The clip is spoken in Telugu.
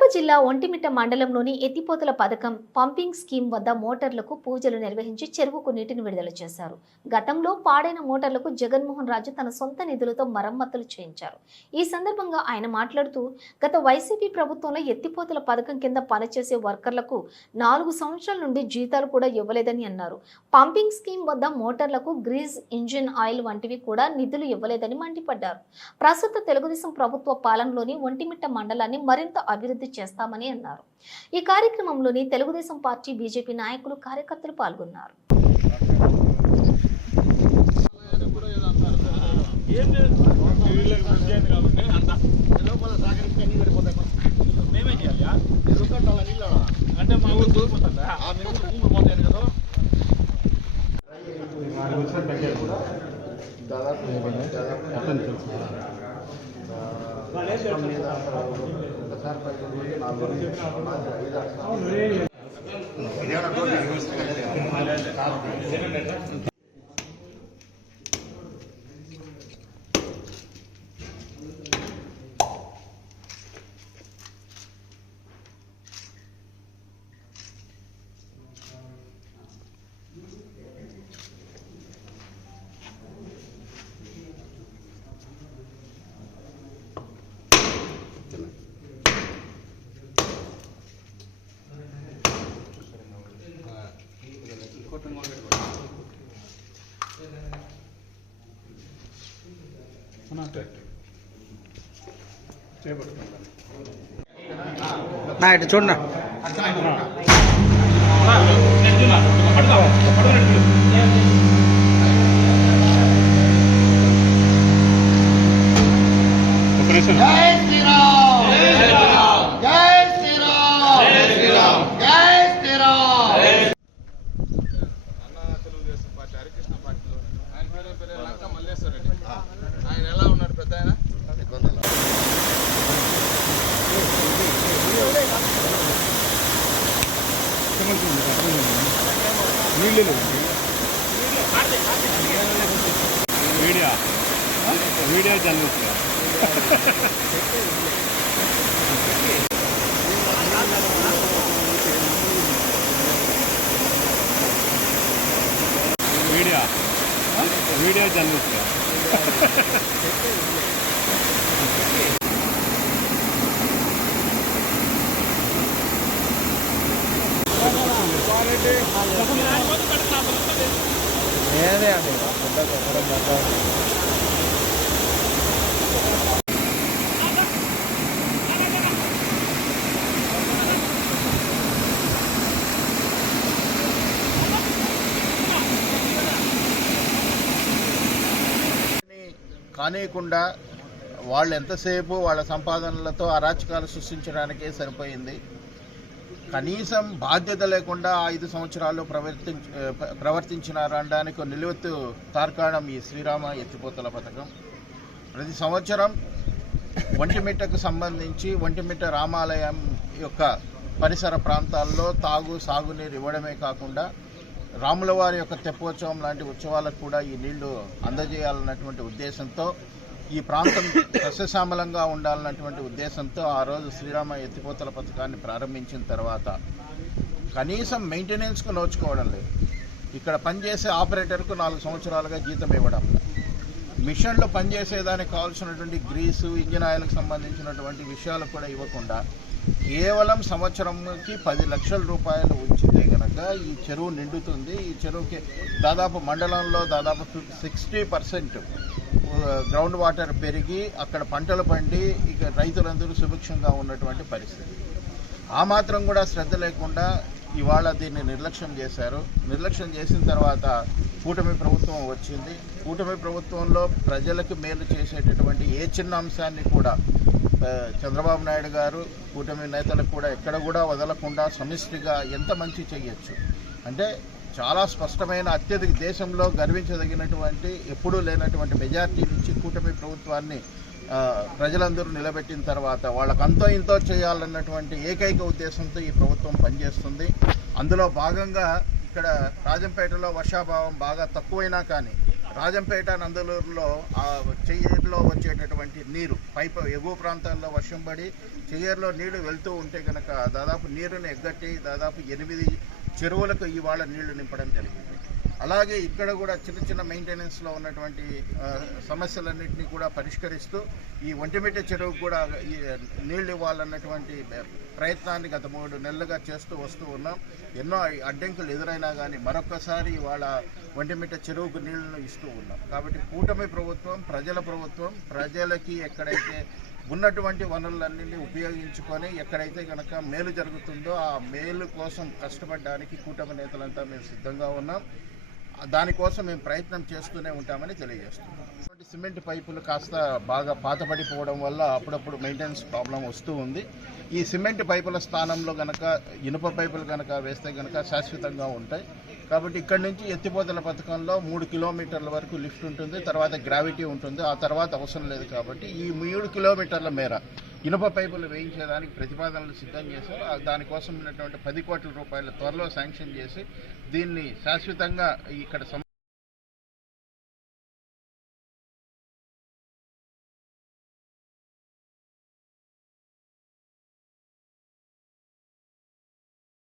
కడప జిల్లా ఒంటిమిట్ట మండలంలోని ఎత్తిపోతల పథకం పంపింగ్ స్కీమ్ వద్ద మోటార్లకు పూజలు నిర్వహించి చెరువుకు నీటిని విడుదల చేశారు. గతంలో పాడైన మోటార్లకు జగన్మోహన్ రాజు తన సొంత నిధులతో మరమ్మతులు చేయించారు. ఈ సందర్భంగా ఆయన మాట్లాడుతూ గత వైసీపీ ప్రభుత్వంలో ఎత్తిపోతల పథకం కింద పనిచేసే వర్కర్లకు నాలుగు సంవత్సరాల నుండి జీతాలు కూడా ఇవ్వలేదని అన్నారు. పంపింగ్ స్కీమ్ వద్ద మోటార్లకు గ్రీజ్ ఇంజిన్ ఆయిల్ వంటివి కూడా నిధులు ఇవ్వలేదని మండిపడ్డారు. ప్రస్తుత తెలుగుదేశం ప్రభుత్వ పాలనలోని ఒంటిమిట్ట మండలాన్ని మరింత అభివృద్ధి చేస్తామని అన్నారు. ఈ కార్యక్రమంలోని తెలుగుదేశం పార్టీ బీజేపీ నాయకులు కార్యకర్తలు పాల్గొన్నారు. అంటే మా ఊరు నా ఇటు చూడనా జై media media journalist media media journalist కానీయకుండా వాళ్ళు ఎంతసేపు వాళ్ళ సంపాదనలతో అరాచకాలు సృష్టించడానికే సరిపోయింది. కనీసం బాధ్యత లేకుండా ఐదు సంవత్సరాలు ప్రవర్తించ ప్రవర్తించినారు అనడానికి నిలువెత్తు తార్కాణం ఈ శ్రీరామ ఎత్తిపోతల పథకం. ప్రతి సంవత్సరం ఒంటిమిట్టకు సంబంధించి ఒంటిమిట్ట రామాలయం యొక్క పరిసర ప్రాంతాల్లో తాగు సాగునీరు ఇవ్వడమే కాకుండా రాముల వారి యొక్క తెప్పోత్సవం లాంటి ఉత్సవాలకు కూడా ఈ నీళ్ళు అందజేయాలన్నటువంటి ఉద్దేశంతో ఈ ప్రాంతం సస్యశ్యామలంగా ఉండాలన్నటువంటి ఉద్దేశంతో ఆ రోజు శ్రీరామ ఎత్తిపోతల పథకాన్ని ప్రారంభించిన తర్వాత కనీసం మెయింటెనెన్స్కు నోచుకోవడం లేదు. ఇక్కడ పనిచేసే ఆపరేటర్కు నాలుగు సంవత్సరాలుగా జీతం ఇవ్వడం. మిషన్లు పనిచేసేదానికి కావాల్సినటువంటి గ్రీసు ఇంజిన్ ఆయిల్కి సంబంధించినటువంటి విషయాలు కూడా ఇవ్వకుండా కేవలం సంవత్సరంకి పది లక్షల రూపాయలు ఉంచితే కనుక ఈ చెరువు నిండుతుంది. ఈ చెరువుకి దాదాపు మండలంలో దాదాపు సిక్స్టీ పర్సెంట్ గ్రౌండ్ వాటర్ పెరిగి అక్కడ పంటలు పండి ఇక రైతులందరూ సుభిక్షంగా ఉన్నటువంటి పరిస్థితి. ఆ మాత్రం కూడా శ్రద్ధ లేకుండా ఇవాళ దీన్ని నిర్లక్ష్యం చేశారు. నిర్లక్ష్యం చేసిన తర్వాత కూటమి ప్రభుత్వం వచ్చింది. కూటమి ప్రభుత్వంలో ప్రజలకు మేలు చేసేటటువంటి ఏ చిన్న అంశాన్ని కూడా చంద్రబాబు నాయుడు గారు కూటమి నేతలకు కూడా ఎక్కడ కూడా వదలకుండా సమిష్టిగా ఎంత మంచి చేయొచ్చు? అంటే చాలా స్పష్టమైన అత్యధిక దేశంలో గర్వించదగినటువంటి ఎప్పుడూ లేనటువంటి మెజార్టీ నుంచి కూటమి ప్రభుత్వాన్ని ప్రజలందరూ నిలబెట్టిన తర్వాత వాళ్ళకు అంతో ఇంతో చేయాలన్నటువంటి ఏకైక ఉద్దేశంతో ఈ ప్రభుత్వం పనిచేస్తుంది. అందులో భాగంగా ఇక్కడ రాజంపేటలో వర్షాభావం బాగా తక్కువైనా కానీ రాజంపేట నందలూరులో ఆ చెయ్యేరులో వచ్చేటటువంటి నీరు పైపు ఎగువ ప్రాంతాల్లో వర్షం పడి చెయ్యేరులో నీళ్ళు వెళ్తూ ఉంటే కనుక దాదాపు నీరుని ఎగ్గట్టి దాదాపు ఎనిమిది చెరువులకు ఇవాళ నీళ్ళు నింపడం జరిగింది. అలాగే ఇక్కడ కూడా చిన్న చిన్న మెయింటెనెన్స్లో ఉన్నటువంటి సమస్యలన్నింటినీ కూడా పరిష్కరిస్తూ ఈ ఒంటిమిట్ట చెరువుకు కూడా ఈ నీళ్ళు ఇవ్వాలన్నటువంటి ప్రయత్నాన్ని గత మూడు నెలలుగా చేస్తూ వస్తూ ఉన్నాం. ఎన్నో అడ్డంకులు ఎదురైనా కానీ మరొకసారి ఇవాళ ఒంటిమిట్ట చెరువుకు నీళ్ళను ఇస్తూ ఉన్నాం. కాబట్టి కూటమి ప్రభుత్వం ప్రజల ప్రభుత్వం ప్రజలకి ఎక్కడైతే ఉన్నటువంటి వనరులన్నింటినీ ఉపయోగించుకొని ఎక్కడైతే కనుక మేలు జరుగుతుందో ఆ మేలు కోసం కష్టపడడానికి కూటమి నేతలంతా మేము సిద్ధంగా ఉన్నాం. దానికోసం మేము ప్రయత్నం చేస్తూనే ఉంటామని తెలియజేస్తున్నాం. సిమెంట్ పైపులు కాస్త బాగా పాతపడిపోవడం వల్ల అప్పుడప్పుడు మెయింటెనెన్స్ ప్రాబ్లం వస్తూ ఉంది. ఈ సిమెంట్ పైపుల స్థానంలో కనుక ఇనుప పైపులు కనుక వేస్తే కనుక శాశ్వతంగా ఉంటాయి. కాబట్టి ఇక్కడ నుంచి ఎత్తిపోతల పథకంలో మూడు కిలోమీటర్ల వరకు లిఫ్ట్ ఉంటుంది తర్వాత గ్రావిటీ ఉంటుంది. ఆ తర్వాత అవసరం లేదు కాబట్టి ఈ మూడు కిలోమీటర్ల మేర ఇనుప పైపులు వేయించేదానికి ప్రతిపాదనలు సిద్ధం చేశారు. దానికోసం ఉన్నటువంటి పది కోట్ల రూపాయల త్వరలో శాంక్షన్ చేసి దీన్ని శాశ్వతంగా ఇక్కడ